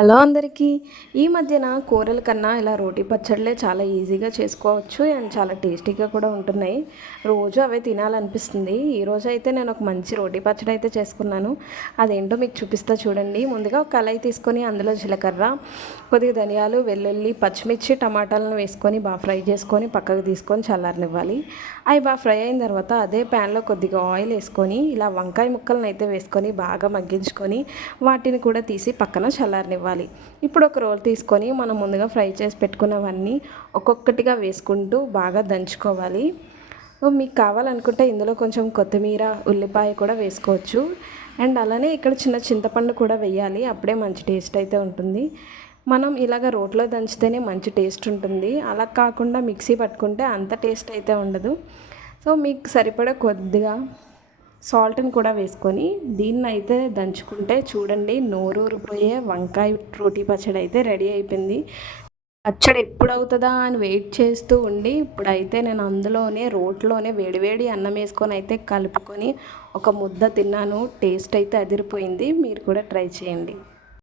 Hello అందరికీ. ఈ మధ్యన కూరల కన్నా ఇలా రోటి పచ్చళ్ళే చాలా ఈజీగా చేసుకోవచ్చు అండ్ చాలా టేస్టీగా కూడా ఉంటున్నాయి. రోజు అవే తినాలనిపిస్తుంది. ఈరోజు అయితే నేను ఒక మంచి రోటి పచ్చడి అయితే చేసుకున్నాను. అదేంటో మీకు చూపిస్తా చూడండి. ముందుగా ఒక కళాయి తీసుకొని అందులో జీలకర్ర, కొద్దిగా ధనియాలు, వెల్లుల్లి, పచ్చిమిర్చి, టమాటాలను వేసుకొని బాగా ఫ్రై చేసుకొని పక్కకు తీసుకొని చల్లారనివ్వాలి. అవి బాగా ఫ్రై అయిన తర్వాత అదే ప్యాన్లో కొద్దిగా ఆయిల్ వేసుకొని ఇలా వంకాయ ముక్కలను అయితే వేసుకొని బాగా మగ్గించుకొని వాటిని కూడా తీసి పక్కన చల్లారనివ్వాలి. ఇప్పుడు ఒక రోల్ తీసుకొని మనం ముందుగా ఫ్రై చేసి పెట్టుకున్నవన్నీ ఒక్కొక్కటిగా వేసుకుంటూ బాగా దంచుకోవాలి. మీకు కావాలనుకుంటే ఇందులో కొంచెం కొత్తిమీర, ఉల్లిపాయ కూడా వేసుకోవచ్చు. అండ్ అలానే ఇక్కడ చిన్న చింతపండు కూడా వేయాలి. అప్పుడే మంచి టేస్ట్ అయితే ఉంటుంది. మనం ఇలాగ రోట్లో దంచితేనే మంచి టేస్ట్ ఉంటుంది. అలా కాకుండా మిక్సీ పట్టుకుంటే అంత టేస్ట్ అయితే ఉండదు. సో మీకు సరిపడా కొద్దిగా సాల్ట్ని కూడా వేసుకొని దీన్ని అయితే దంచుకుంటే చూడండి, నోరూరిపోయే వంకాయ రోటి పచ్చడి అయితే రెడీ అయిపోయింది. పచ్చడి ఎప్పుడు అవుతుందా అని వెయిట్ చేస్తూ ఉండి ఇప్పుడైతే నేను అందులోనే రోట్లోనే వేడివేడి అన్నం వేసుకొని అయితే కలుపుకొని ఒక ముద్ద తిన్నాను. టేస్ట్ అయితే అదిరిపోయింది. మీరు కూడా ట్రై చేయండి.